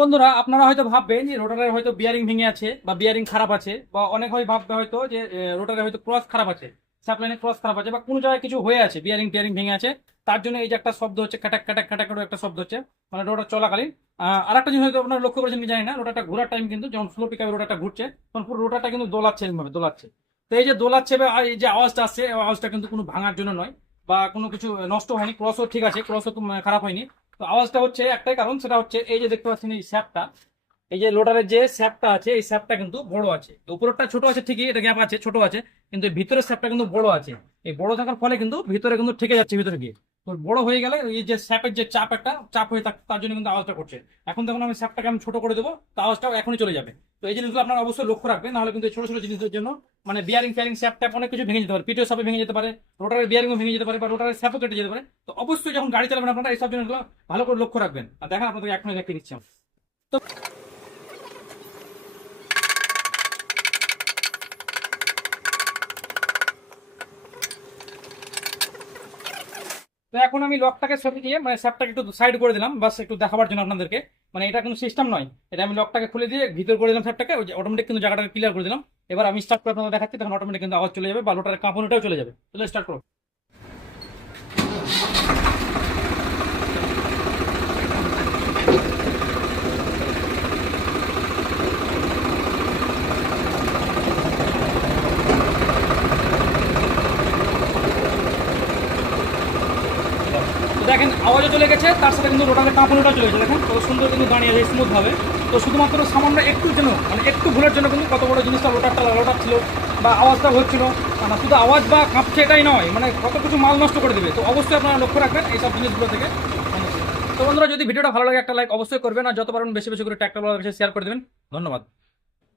বন্ধুরা, আপনারা হয়তো ভাববেন যে রোটারের হয়তো বিয়ারিং ভেঙে আছে বা বিয়ারিং খারাপ আছে, বা অনেক হয় ভাববে হয়তো যে রোটারের হয়তো ক্রস খারাপ আছে, সাপ্লাইনের ক্রস খারাপ আছে, বা কোনো জায়গায় কিছু হয়ে আছে, বিয়ারিং টিয়ারিং ভেঙে আছে। তার জন্য এই যে একটা শব্দ হচ্ছে, খাটাক খাটাক খাটাক করে একটা শব্দ হচ্ছে, মানে রোটার চলাকালীন। আর একটা জিনিস হয়তো আপনারা লক্ষ্য করেছেন কি জানি না, রোটারটা ঘোরার টাইম কিন্তু যখন স্লো পিকআপে রোটারটা ঘুরছে, তখন পুরো রোটারটা কিন্তু দোলাচ্ছে, এরকমভাবে দোলাচ্ছে। তো এই যে দোলাচ্ছে বা এই যে আওয়াজটা আসছে, এই আওয়াজটা কিন্তু কোনো ভাঙার জন্য নয়, বা কোনো কিছু নষ্ট হয়নি, ক্রসও ঠিক আছে, ক্রসও খারাপ হয়নি। তো আওয়াজটা হচ্ছে একটাই কারণ, সেটা হচ্ছে এই যে দেখতে পাচ্ছেন এই স্যাপটা, এই যে লোডারের যে স্যাপটা আছে, এই স্যাপটা কিন্তু বড় আছে। তো উপরেরটা ছোট আছে ঠিকই, এটা গ্যাপ আছে, ছোট আছে, কিন্তু এই ভিতরের স্যাপটা কিন্তু বড় আছে। এই বড় থাকার ফলে কিন্তু ভিতরে কিন্তু ঠেকে যাচ্ছে ভিতরে গিয়ে। তো বড় হয়ে গেলে এই যে স্যাপের যে চাপ, একটা চাপ হয়ে তার জন্য কিন্তু আওয়াজটা করছে। এখন দেখুন আমি স্যাপটাকে আমি ছোট করে দেবো, তো আওয়াজটাও এখনই চলে যাবে। তো এই জিনিসগুলো আপনারা অবশ্যই লক্ষ্য রাখবেন, নাহলে কিন্তু এই ছোট ছোট জিনিসের জন্য মানে বিয়ারিং ফিয়ারিং স্যাপ ট্যাপ অনেক কিছু ভেঙে যেতে পারে, পিটিও সাপে ভেঙে যেতে পারে, রোটারের বিয়ারিংও ভেঙে যেতে পারে, বা রোটারের স্যাপও কেটে যেতে পারে। তো অবশ্যই যখন গাড়ি চালাবেন আপনারা এইসব জিনিসগুলো ভালো করে লক্ষ্য রাখবেন। আর দেখেন আপনাদের এখনই দেখতে দিচ্ছি আমি। তো তো এখন আমি লকটাকে সরিয়ে দিয়ে মানে স্যাপটাকে একটু সাইড করে দিলাম, বাস একটু দেখাবার জন্য আপনাদেরকে। মানে এটা কোনো সিস্টেম নয়, এটা আমি লকটাকে খুলে দিয়ে ভিতর করে দিলাম স্যাপটাকে, ওই যে অটোমেটিক কিন্তু জায়গাটাকে ক্লিয়ার করে দিলাম। এবার আমি স্টার্ট করে আপনাদের দেখাচ্ছি, তখন অটোমেটিক কিন্তু আওয়াজ চলে যাবে, বা লোটারের কাঁপুনিটাও চলে যাবে। তাহলে স্টার্ট করো। তো দেখেন আওয়াজও চলে গেছে, তার সাথে কিন্তু রোটারের কাঁপুনিটাও চলে গেছে, দেখেন কত সুন্দর কিন্তু দাঁড়িয়ে আছে স্মুথ ভাবে। তো শুধুমাত্র সামান্য একটু জন্য, মানে একটু ভুলের জন্য কিন্তু কত বড় জিনিসটা লোটার ছিল, বা আওয়াজটা হচ্ছিল। মানে শুধু আওয়াজ বা কাঁপছে এটাই নয়, মানে কত কিছু মাল নষ্ট করে দেবে। তো অবশ্যই আপনারা লক্ষ্য রাখবেন এইসব জিনিসগুলো থেকে। তো বন্ধুরা, যদি ভিডিওটা ভালো লাগে একটা লাইক অবশ্যই করবেন, আর যত পারবেন বেশি বেশি করে ট্র্যাক্টর শেয়ার করে দেবেন। ধন্যবাদ।